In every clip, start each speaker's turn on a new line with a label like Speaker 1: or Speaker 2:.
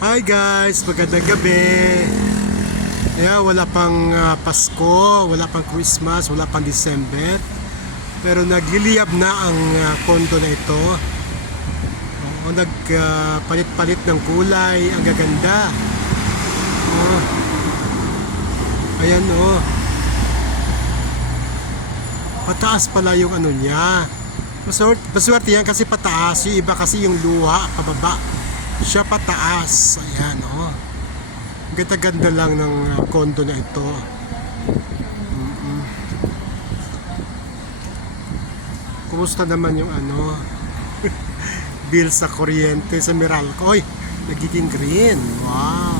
Speaker 1: Hi guys, magandang gabi. Yeah, wala pang ah, Pasko, wala pang Christmas, wala pang December. Pero nagliliyab na ang ah, kondo na ito. Oo, nagpalit-palit ng kulay, ang gaganda. Oh. Ayan oh. Pataas pala yung ano niya. Maswerte, maswerte yan kasi pataas. Yung iba kasi yung luha, pababa. Siya pataas. Ayan, oh. Ang Ganda-ganda lang ng uh, kondo na ito. Mm-mm. Kumusta naman yung ano? bill sa kuryente sa Meralco. Oy, nagiging green. Wow.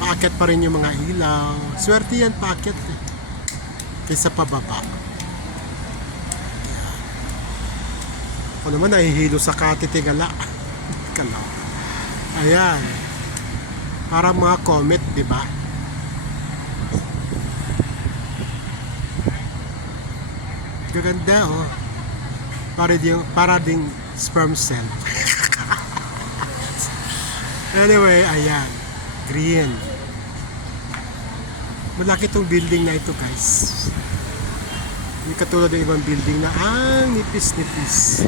Speaker 1: Paakyat pa rin yung mga ilaw. Swerte yan, paakyat. eh. Kaysa pababa. Ako naman nahihilo sa katitigala. Kalaw. Ayan. Para mga comet, di ba? Gaganda, oh. Para ding, para ding sperm cell. anyway, ayan. Green. Malaki tong building na ito, guys. Hindi katulad ng ibang building na ang nipis-nipis.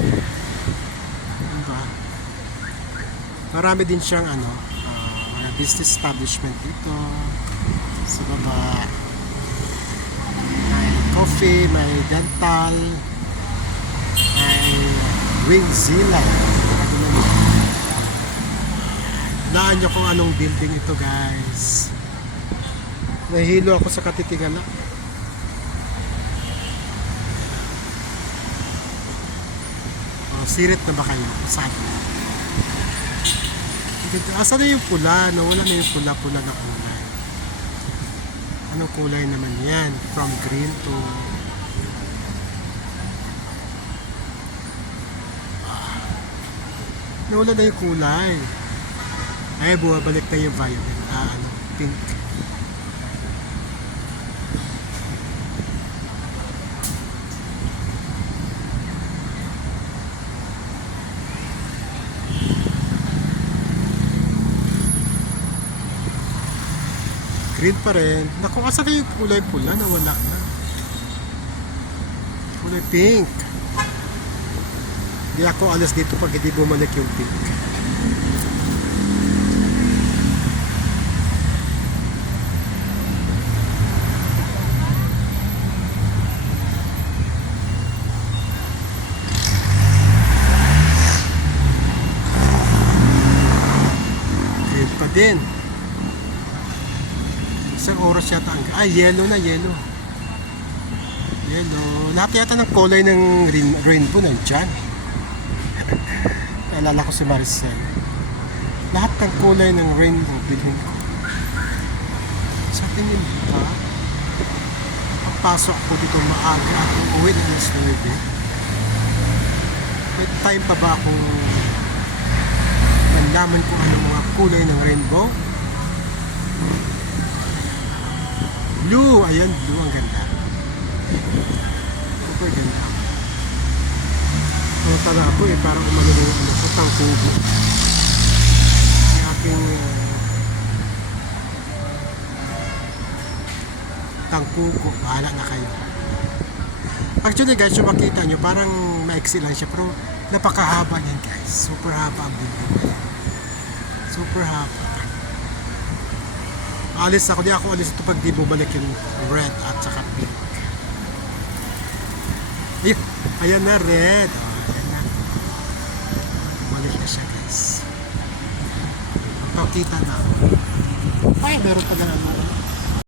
Speaker 1: Marami din siyang ano, ah, mga business establishment dito. Sa baba. May coffee, may dental, may Wingzilla. Naan nyo kung anong building ito guys. Nahihilo ako sa katitigala. Oh, sirit na ba kayo? Saan? Ganda. Asa na yung pula? Nawala na yung pula-pula na kulay. Anong kulay naman yan? From green to... Ah. Nawala na yung kulay. Ay, bumabalik na yung violet. Ah, ano, pink. Green pa rin. Naku, asa na yung kulay pula? Nawala na. Kulay pink. Hindi ako alas dito pag hindi bumalik yung pink. Green pa. Isang oras yata ang... Ay, yellow na, yellow. Yellow. Lahat yata ng kulay ng rain, rainbow nandyan. Naalala ko si Maricel. Lahat ng kulay ng rainbow bilhin ko. Sa tingin ba, pagpasok ko dito maaga at uuwi ng alas 9, may time pa ba akong manlaman kung ano mga kulay ng rainbow? Blue! Ayan, blue ang ganda. Super ganda. Ang tala ko eh, parang umano na yung ano ko, tangkubo. Yung aking uh, tangkuko, bahala na kayo. Actually guys, yung makita nyo, parang maiksi lang siya, pero napakahaba niyan guys. Super haba ang building. Super haba. Alis ako, di ako alis ito pag di bumalik yung red at saka pink. Ayun, ayan na red. Oh, ayan na. Bumalik na siya guys. Pakita na. Ay, meron pa na ano.